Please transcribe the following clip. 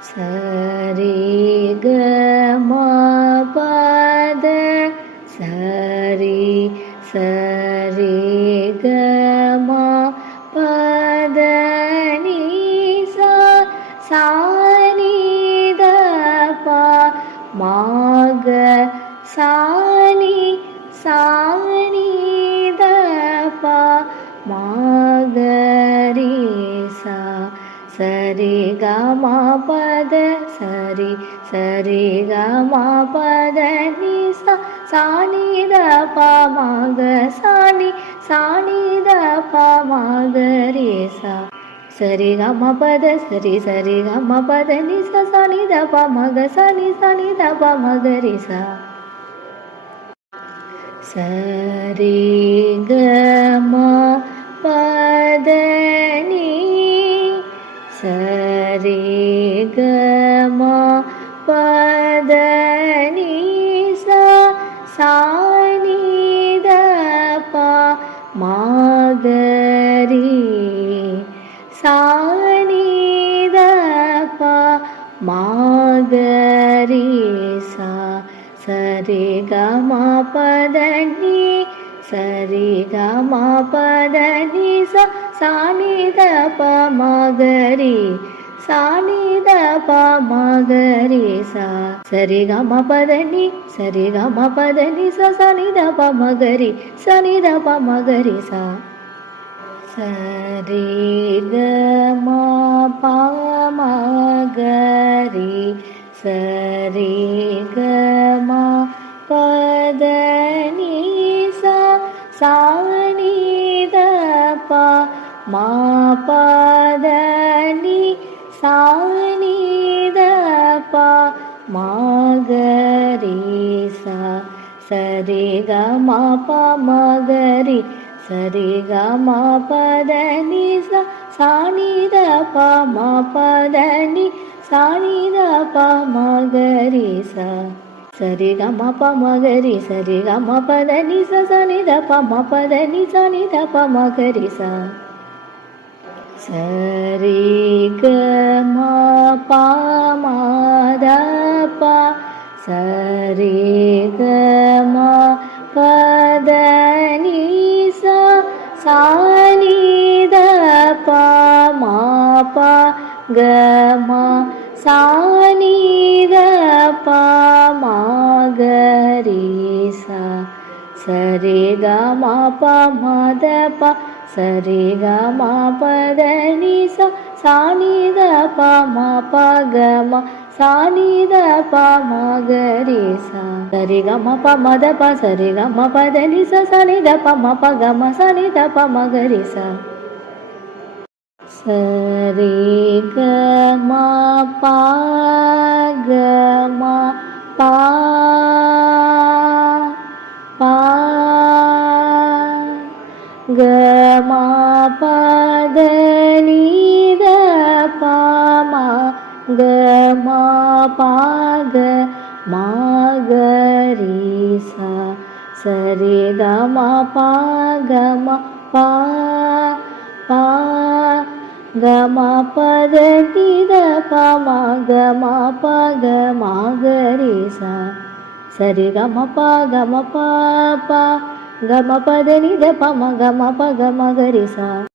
சரி க ம பத சரி சரி க ம பத நீ சா சா நீ த ப மா க சா நீ சா நீ த ப மா க ரீ சா சரி க ம பத சரி சரி க ம பத நீ சா சா நீ த ப ம க சா நீ த ப ம க ரீ சா சரி க ம பத சரி சரி க ம பத நீ சா சா நீ த ப ம க சா நீ த ப ம க ரீ சா சரி க ம பத நீ சரி க ம பத நீ சா சா நீ த ப ம க ரீ சா நீ த ப ம க ரீ சா சரி க ம பத நீ சரி க ம பத நீ சா சா நீ த ப ம க ரீ சா நீ த ப ம க ரீ சா சரி க ம பத நீ சரி க ம பத நீ சா சா நீ த ப ம க ரீ சா நீ த ப ம க ரீ சா சரி க ம ப ம க ரீ சரி க ம பத நீ சா சா நீ த ப ம பத நீ சா நீ த ப ம க ரீ சா சரி க ம ப ம க ரீ சரி க ம பத நீ சா சா நீ த ப ம பத நீ சா நீ த ப ம க ரீ சா சரி க ம ப ம க ரீ சரி க ம பத நீ சா சா நீ த ப ம பத நீ சா நீ த ப ம க ரீ சா சரி க ம ப ம த ப சரி க ம பத நீ சா சா நீ த ப ம ப க ம சா நீ த ப ம க ரீ சா சரி க ம ப ம த ப சரி க ம பத நீ சா சா நீ த ப ம ப க ம சா நீ த ப ம க ரீ சா சரி க ம ப ம த ப சரி க ம பத நீ சா சா நீ த ப ம ப க ம சா நீ த ப ம க ரீ சா சரி க ம ப க ம ப ப க ம பத நீ த ப ம க ம ப க ம க ரீ சா சரி க ம ப க ம ப ப க ம பத நீ த ப ம க ம ப க ம க ரீ சா சரி க ம ப க ம ப ப க ம பத நீ த ப ம க ம ப க ம க ரீ சா